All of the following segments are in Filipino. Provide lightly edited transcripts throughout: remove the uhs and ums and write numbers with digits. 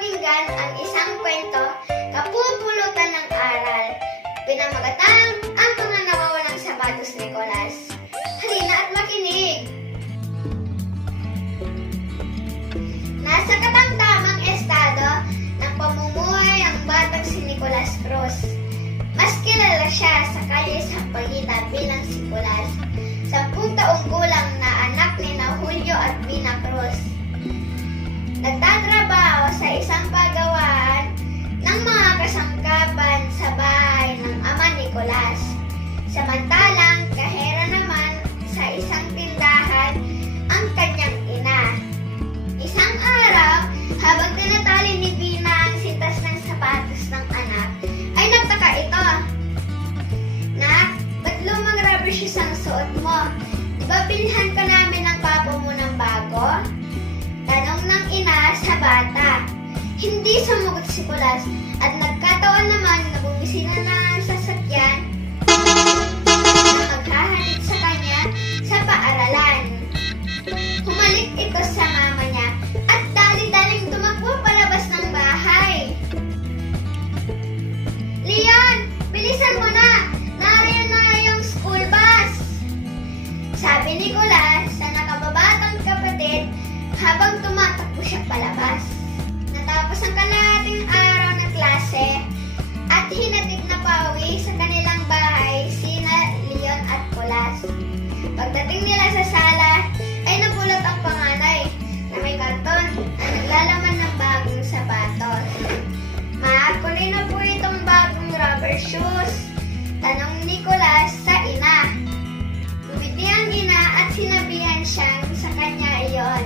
pakinggan ang isang kwento, kapupulutan ng aral. Pinamagatang ang mga nawawalang sapatos ni Nicolas. Halina at makinig! Nasa katamtamang estado ng pamumuhay ang batang si Nicolas Cruz. Mas kilala siya sa kalye Sampaguita bilang si Kulas. 10 taong gulang na anak ni na Julio at Mina Cruz. Nagtatrabaho sa isang pagawaan ng mga kasangkapan sa bahay ng ama ni Nicolas. Samantalang kahera naman sa isang tindahan ang kanyang ina. Isang araw, habang tinatali ni Bina ang sintas ng sapatos ng anak, ay nagtaka ito. Nak, ba't lumang rubber shoes ang suot mo? Di ba bilhan ka namin ng papa mo ng bago? Tanong ng ina sa bata. Hindi sumugot si Kulas at nagkataon naman na bumisina na ang sasakyan na maghahatid sa kanya sa paaralan. Humalik ito sa mama niya at dali-daling tumakbo palabas ng bahay. Leon, bilisan mo na! Nariyan na yung school bus! Sabi ni Kulas sa nakababatang kapatid habang tumatakbo siya palabas. Natapos ang kalahating araw ng klase at hinatid na pauwi sa kanilang bahay sina Leon at Kulas. Pagdating nila sa sala ay nagulat ang panganay na may karton na naglalaman ng bagong sapatos. Ma, kunin na po itong bagong rubber shoes. Tanong ni Kulas sa ina. Bumiti ang ina at sinabihan siyang sa kanya iyon.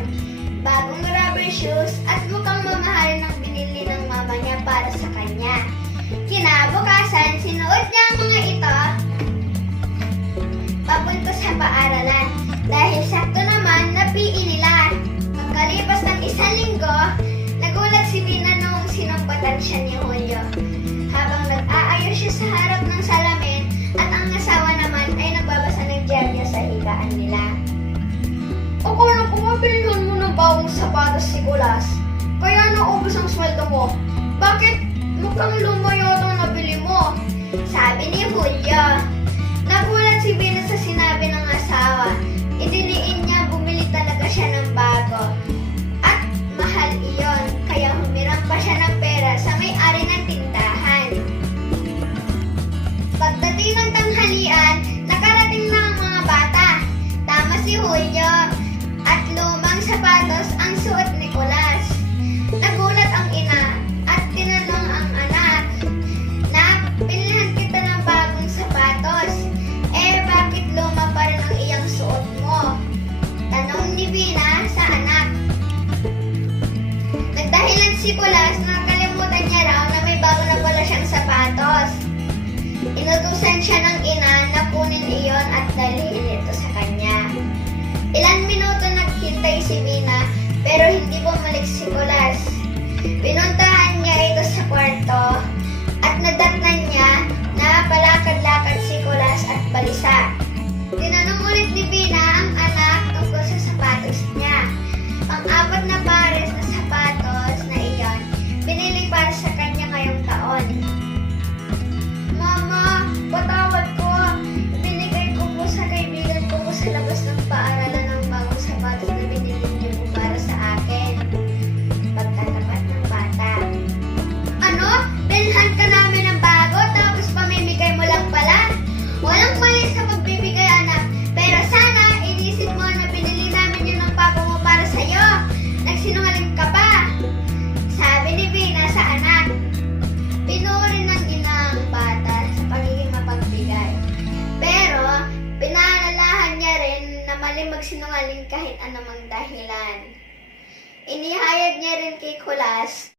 Bagong rubber shoes at mukhang mamahal ng binili ng mama niya para sa kanya. Kinabukasan, sinuot niya ang mga ito papunta sa paaralan dahil sakto naman na PE nila. Pagkalipas ng 1 linggo, nagulat si Bina noong sinumpatan siya ni Julio. Habang nag-aayos siya sa harap ng salamin at ang asawa naman ay nagbabasa ng dyaryo sa higaan nila. Akala ko mabilihan mo ng bagong sapatos si Kulas, kaya naubos ang sweldo mo. Bakit mukhang luma yata ang nabili mo? Sabi ni Julio. Nagulat si Bina sa sinabi ng asawa. Idiniin niya bumili talaga siya ng bago. At mahal iyon, kaya humiram pa siya ng pera sa may-ari ng tindahan. Pagdating ng tanghalian, nakarating na ang mga bata. Tama si Julio at lumang sapatos ang suot ni Kulas. Nagulat ang ina at tinanong ang anak, Nak, pinilhan kita ng bagong sapatos. Bakit luma pa rin ang iyang suot mo? Tanong ni Bina sa anak. Nagdahilan si Kulas na kalimutan niya raw na may bago na pala siyang sapatos. Inutusan siya ng ina na kunin iyon at dalhin ito sa kanya. Ilang minuto naghintay si Bina pero hindi bumalik si Kulas. Pinuntahan niya ito sa kwarto at nadatnan niya na palakad-lakad si Kulas at balisa. Tinanong ulit ni Bina ang anak tungkol sa sapatos niya. Pang-apat na pares na sapatos na iyon, binili para sa kanya ngayong taon. Mama, patawad ko. Binigay ko po sa kaibigan ko sa labas ng paaralan ng bagong sapatos na binili niyo po para sa akin. Pagtatapat ng bata. Ano? Bilhan ka namin ng bago tapos pamimigay mo lang pala? Walang mali sa pagbibigay, anak. Pero sana, inisip mo na binili namin yun ng papa mo para sa'yo. Nagsinungaling ka pa. Sabi ni Bina sa anak. Pinuri ng ina ang bata sa pagiging mapagbigay. Pero, pinaalalahan niya rin na mali magsinungaling kahit anumang dahilan. Inihayag niya rin kay Kulas